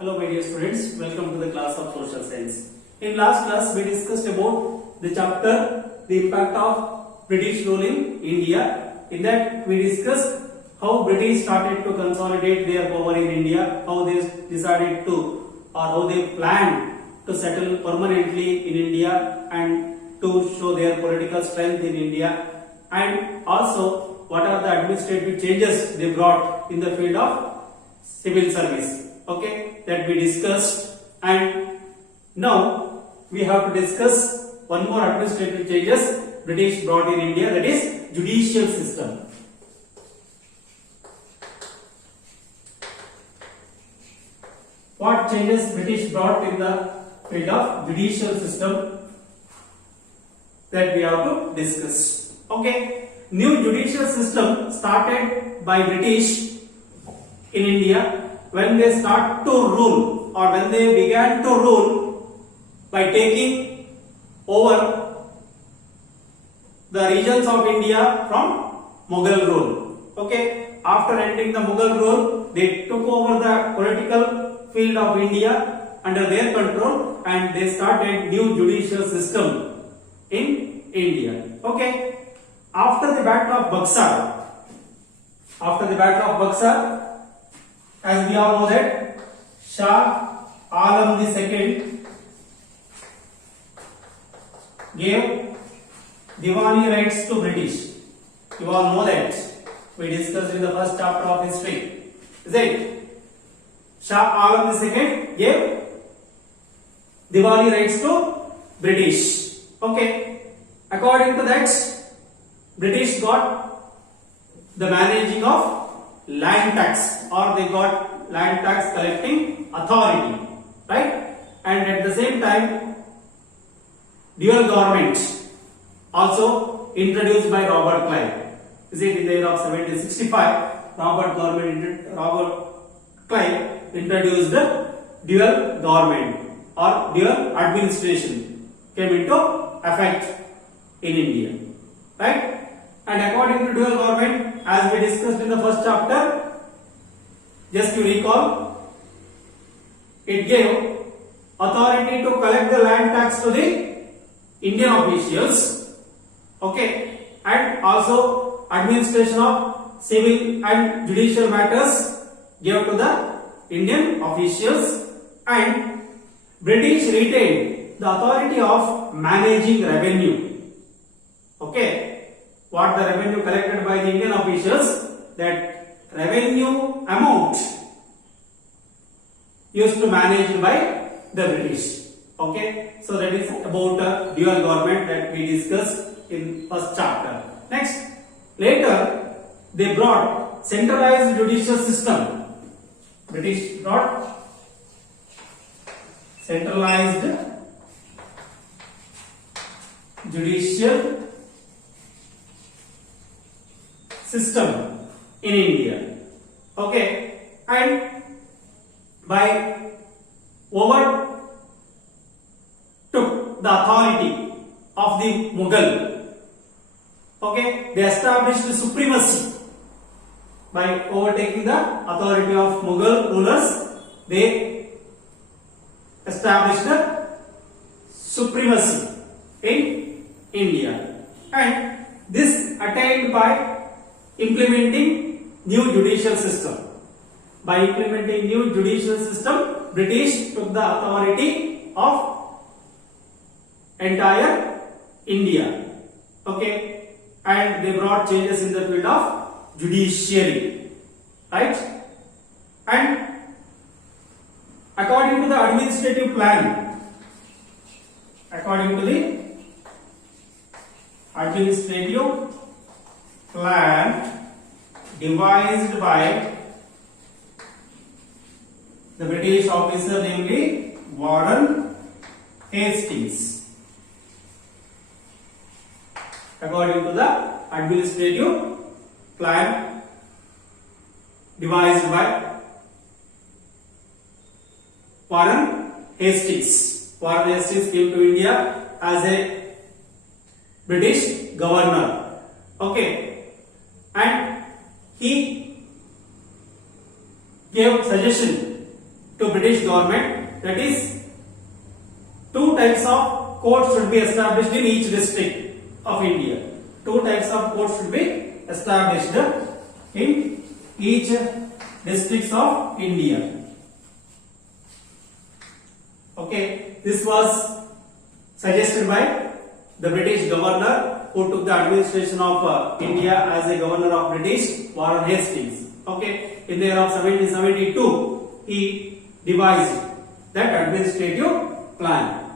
Hello my dear students, welcome to the class of social science. In last class we discussed about the chapter the impact of British rule in India. In that we discussed how British started to consolidate their power in India, how they decided to or how they planned to settle permanently in India and to show their political strength in India, and also what are the administrative changes they brought in the field of civil service. Okay, that we discussed, and now we have to discuss one more administrative changes British brought in India, that is judicial system. What changes British brought in the field of judicial system, that we have to discuss. Okay, new judicial system started by British in India when they start to rule, or when they began to rule by taking over the regions of India from Mughal rule. Okay, after ending the Mughal rule, they took over the political field of India under their control and they started new judicial system in India. Okay, after the battle of Buxar, as we all know that Shah Alam II gave Diwani rights to British. You all know that. We discussed in the first chapter of history. Is it? Shah Alam II gave Diwani rights to British. Okay. According to that, British got the managing of land tax, or they got land tax collecting authority, right? And at the same time, dual government also introduced by Robert Clive. Is it in the year of 1765? Robert Clive introduced the dual government or dual administration came into effect in India, right? And according to dual government, as we discussed in the first chapter, just to recall, it gave authority to collect the land tax to the Indian officials, okay, and also administration of civil and judicial matters gave to the Indian officials, and British retained the authority of managing revenue. Okay, what the revenue collected by the Indian officials, that revenue amount used to managed by the British. Okay, so that is about dual government that we discussed in first chapter. Next, later they brought centralized judicial system. British brought centralized judicial system in India. Okay, and by overtook the authority of the Mughal. Okay, they established the supremacy. By overtaking the authority of Mughal rulers, they established the supremacy in India, and this attained by implementing new judicial system. By implementing new judicial system, British took the authority of entire India. Okay, and they brought changes in the field of judiciary, right? And according to the administrative plan, devised by the British officer, namely Warren Hastings. According to the administrative plan devised by Warren Hastings. Warren Hastings came to India as a British governor. Okay, and he gave suggestion to British government, that is, two types of courts should be established in each district of India. Two types of courts should be established in each districts of India. Okay, this was suggested by the British governor who took the administration of India as a governor of British, Warren Hastings. Okay, in the year of 1772, he devised that administrative plan,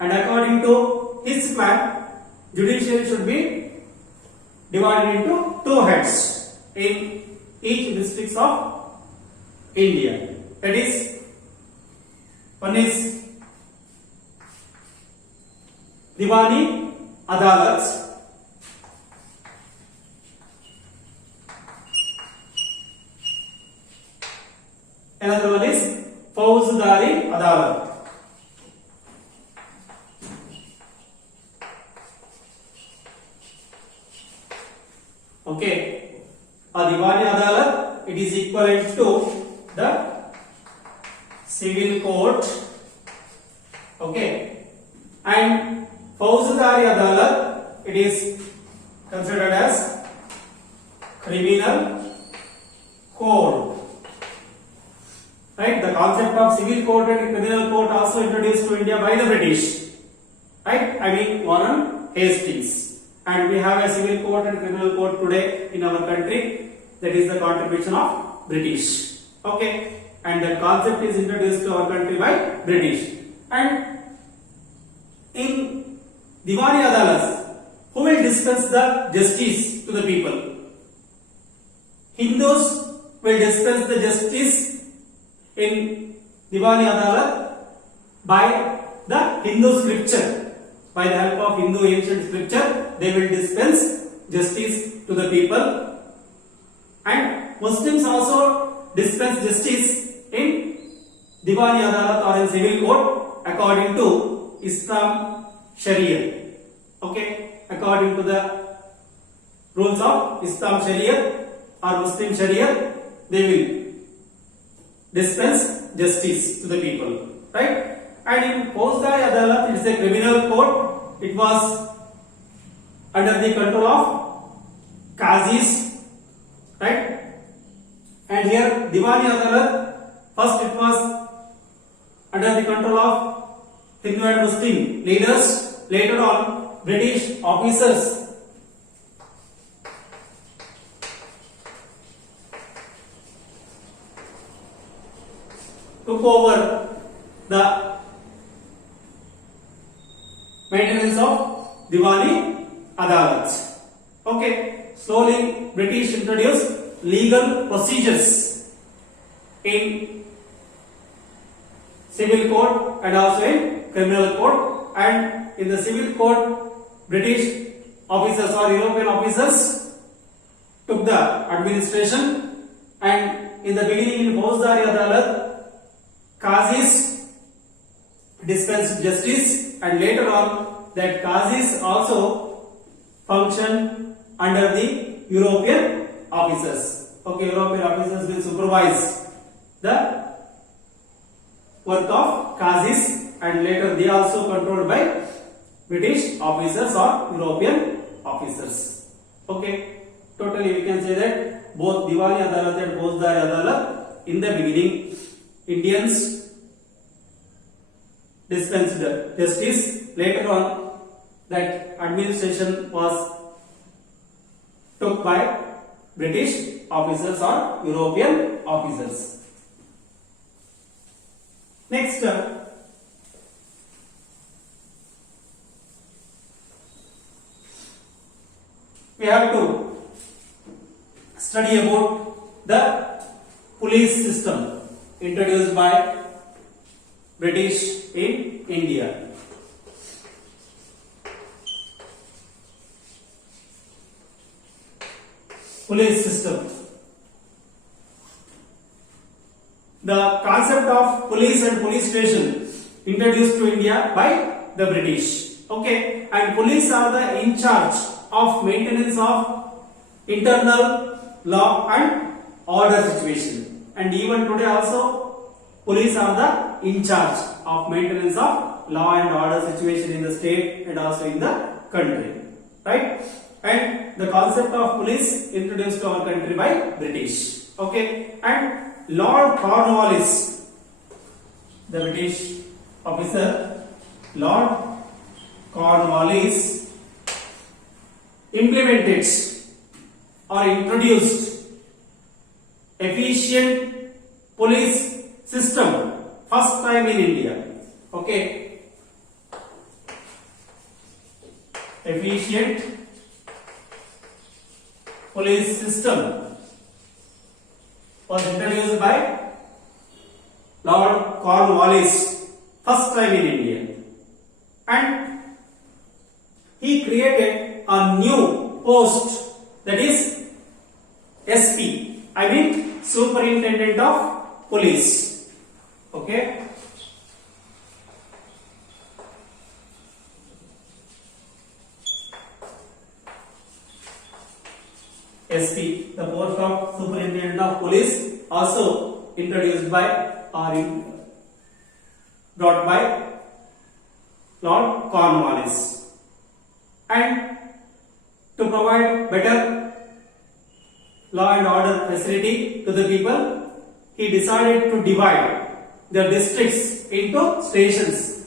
and according to his plan, judiciary should be divided into two heads in each districts of India. That is, one is Diwani Adalats, another one is Fauzdari Adalat. Okay, a Diwani Adalat, it is equivalent to the civil court. Okay, and Fauzdari Adalat, it is considered as criminal code. Right, the concept of civil court and criminal court also introduced to India by the British. Right, I mean Warren Hastings. And we have a civil court and criminal court today in our country. That is the contribution of British. Okay, and the concept is introduced to our country by British. And in Diwani Adalats, who will dispense the justice to the people? Hindus will dispense the justice in Diwani Adalat by the Hindu scripture. By the help of Hindu ancient scripture, they will dispense justice to the people. And Muslims also dispense justice in Diwani Adalat or in civil court according to Islam Sharia. Okay, according to the rules of Islam Sharia or Muslim Sharia, they will dispense justice to the people. Right? And in Fauzdari Adalat, it is a criminal court. It was under the control of Qazis. Right? And here Diwani Adalat, first it was under the control of Hindu and Muslim leaders. Later on, British officers took over the maintenance of Diwani Adalats. Okay, slowly British introduced legal procedures in civil court and also in criminal court. And in the civil court, British officers or European officers took the administration. And in the beginning, in Fauzdari Adalat, Qazis dispensed justice, and later on that Qazis also function under the European officers. Okay, European officers will supervise the work of Qazis, and later they also controlled by British officers or European officers. Okay, totally we can say that both Diwani Adalat and Fauzdari Adalat, in the beginning Indians dispensed justice. Later on, that administration was took by British officers or European officers. Next, we have to study about the police system introduced by British in India. Police system. The concept of police and police station introduced to India by the British. Okay, and police are the in charge of maintenance of internal law and order situation. And even today also, police are the in charge of maintenance of law and order situation in the state and also in the country, right? And the concept of police introduced to our country by British. Okay, and Lord Cornwallis, the British officer Lord Cornwallis, implemented or introduced efficient police system first time in India. Okay, efficient police system was introduced by Lord Cornwallis first time in India, and he created a new post, that is SP, I mean Superintendent of Police. Okay, SP, the post of Superintendent of Police, also introduced by or brought by Lord Cornwallis. And to provide better law and order facility to the people, he decided to divide the districts into stations.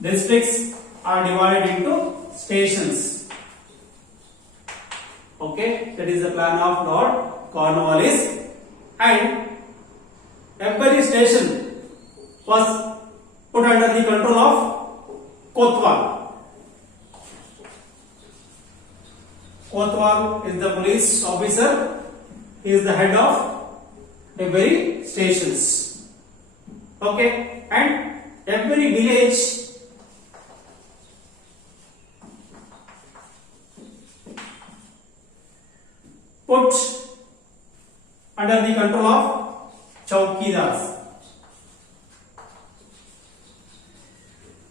Districts are divided into stations. Okay, that is the plan of Lord Cornwallis, and every station was put under the control of Kotwal. Kotwal is the police officer. He is the head of every stations. Okay, and every village put under the control of Chowkidars.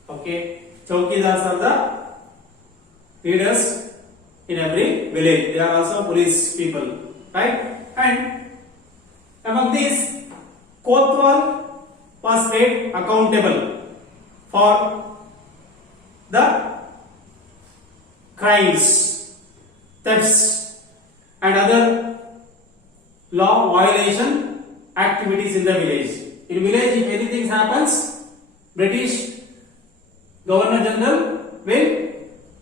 Okay, Chowkidars are the leaders in every village. They are also police people, right? And among these, Kotwal was made accountable for the crimes, thefts, and other law violation activities in the village. In village, if anything happens, British Governor General will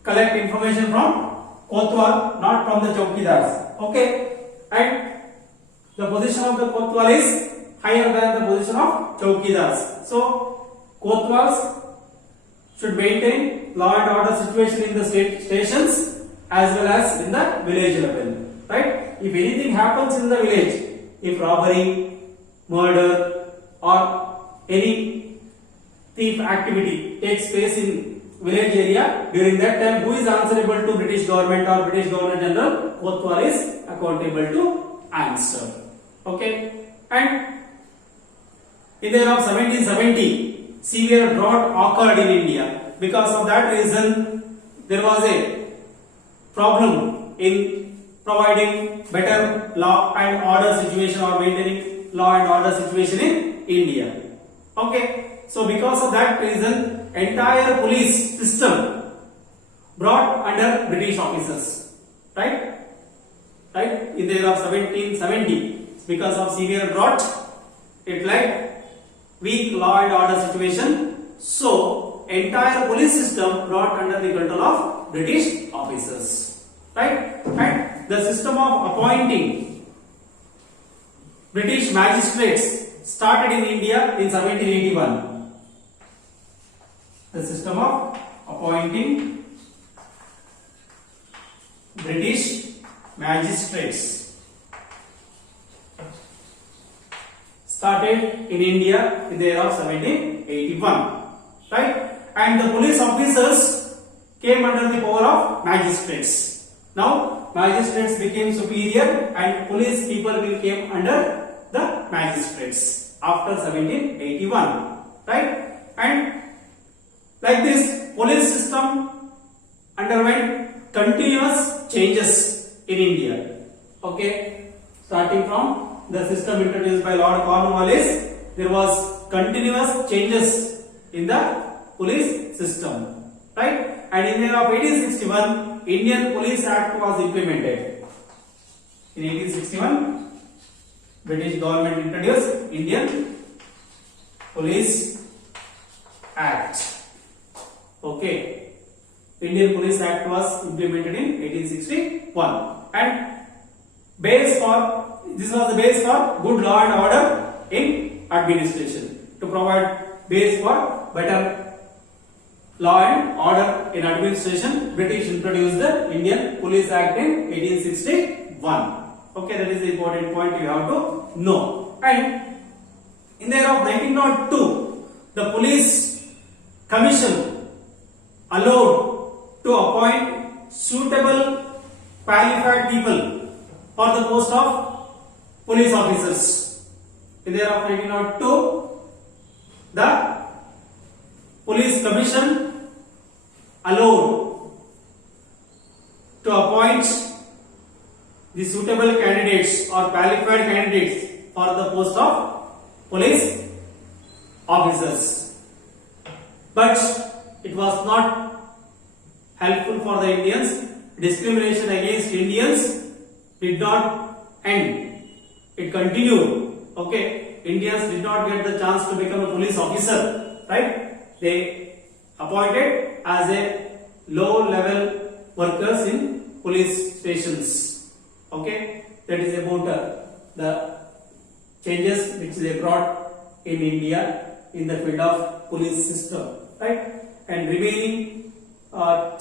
collect information from Kotwal, not from the Chowkidars. Okay, and the position of the Kotwal is higher than the position of Chowkidars. So Kotwals should maintain law and order situation in the stations as well as in the village level, right? If anything happens in the village, if robbery, murder, or any thief activity takes place in village area, during that time, who is answerable to British government or British Governor General? Kotwal is accountable to answer. Okay, and in the year of 1770, severe drought occurred in India. Because of that reason, there was a problem in providing better law and order situation or maintaining law and order situation in India. Okay, so because of that reason, entire police system brought under British officers, right? Right, in the year of 1770, because of severe drought, it like weak law and order situation, so entire police system brought under the control of British officers, right? And the system of appointing British magistrates started in India in 1781. The system of appointing British magistrates started in India in the year of 1781, right? And the police officers came under the power of magistrates. Now magistrates became superior and police people came under the magistrates after 1781, right? And like this, police system underwent continuous changes in India. Okay, starting from the system introduced by Lord Cornwallis, there was continuous changes in the police system, right? And in the year of 1861, Indian Police Act was implemented. In 1861, British government introduced Indian Police Act. Okay, Indian Police Act was implemented in 1861, and this was the base for good law and order in administration, to provide base for better law and order in administration. British introduced the Indian Police Act in 1861. Okay, that is the important point you have to know. And in the year of 1902, the Police Commission allowed to appoint suitable qualified people for the post of police officers. In the year of 1902, the Police Commission allowed to appoint the suitable candidates or qualified candidates for the post of police officers. But it was not helpful for the Indians. Discrimination against Indians did not end. It continued. Okay, Indians did not get the chance to become a police officer, right? They appointed as a low level workers in police stations. Okay, that is about the changes which they brought in India in the field of police system, right? And remaining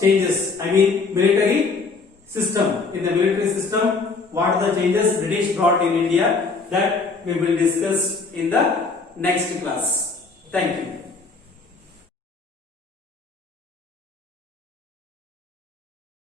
changes, I mean military system. In the military system, what are the changes British brought in India, that we will discuss in the next class. Thank you.